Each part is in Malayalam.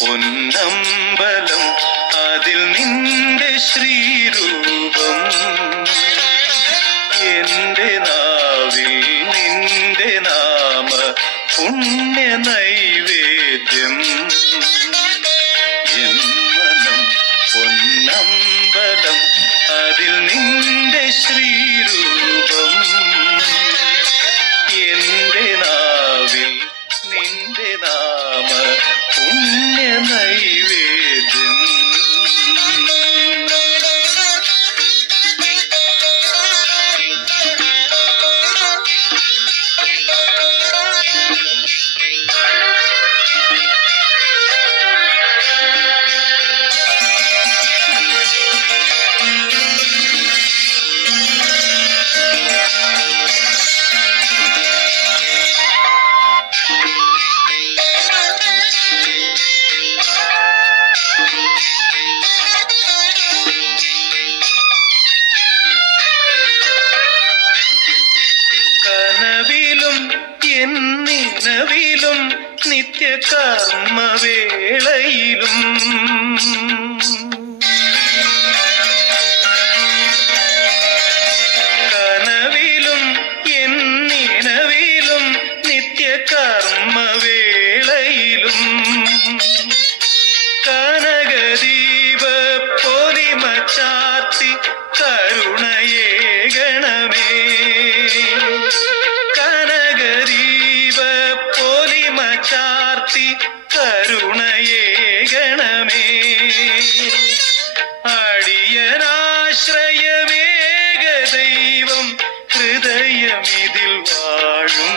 പൊന്നമ്പലം അതിൽ നിന്റെ ശ്രീരൂപം. എന്റെ നാവിൽ നിന്റെ നാമ പുണ്യ നൈവേദ്യം. എന്നിനവിലും നിത്യകർമ്മവേളയിലും. കനവിലും എന്നിനവിലും നിത്യകർമ്മവേളയിലും. ചാത്തി ചാർത്തി കരുണയേ ഗണമേ. അടിയനാശ്രയമേക ദൈവം ഹൃദയമിതിൽ വാഴും.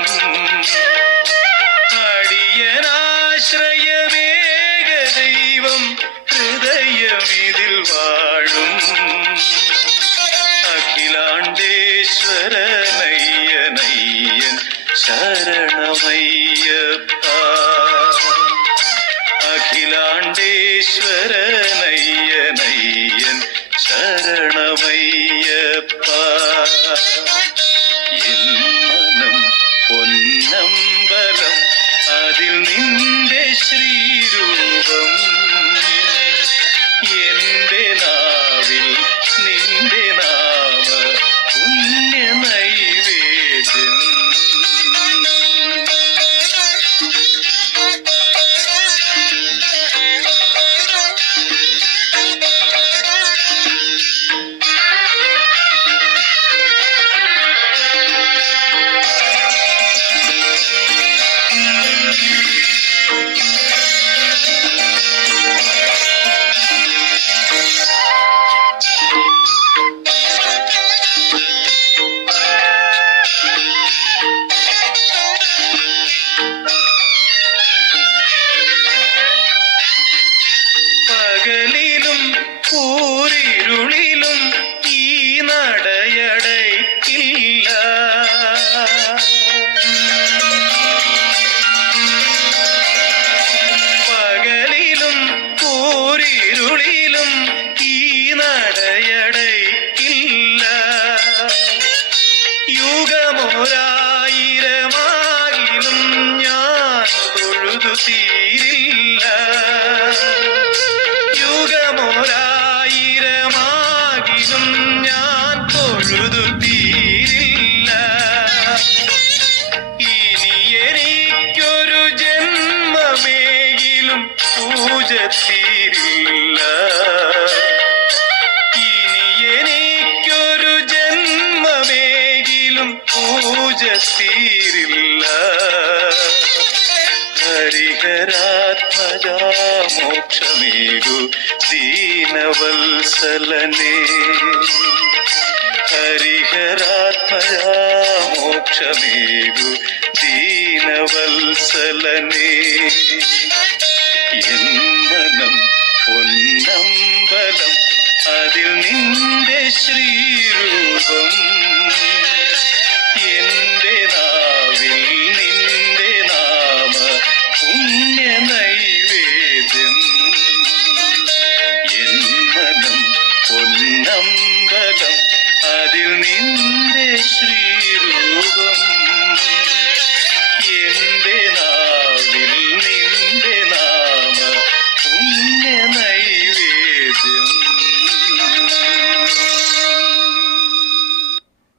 അടിയനാശ്രയമേക ദൈവം ഹൃദയമിതിൽ വാഴും. അഖിലാണ്ടേശ്വരനയ്യനയ്യൻ ശരണമയ്യപ്പ ശരണമയ്യപ്പ. എൻ മനം പൊന്നമ്പലം അതിൽ നിന്റെ ശ്രീരൂപം പൂജ തീരില്ല ഇനി എനിക്കൊരു ജന്മമേകിലും പൂജ ഹരിഹരാത്മജാമോക്ഷമേകു ഹരിഹരാത്മജാ മോക്ഷമേകു ദീനവത്സലനേ. ഹരിഹരാത്മജാ മോക്ഷമേകു ദീനവത്സലനേ. എൻ മനം പൊന്നമ്പലം. അതിൽ നിന്റെ ശ്രീരൂപം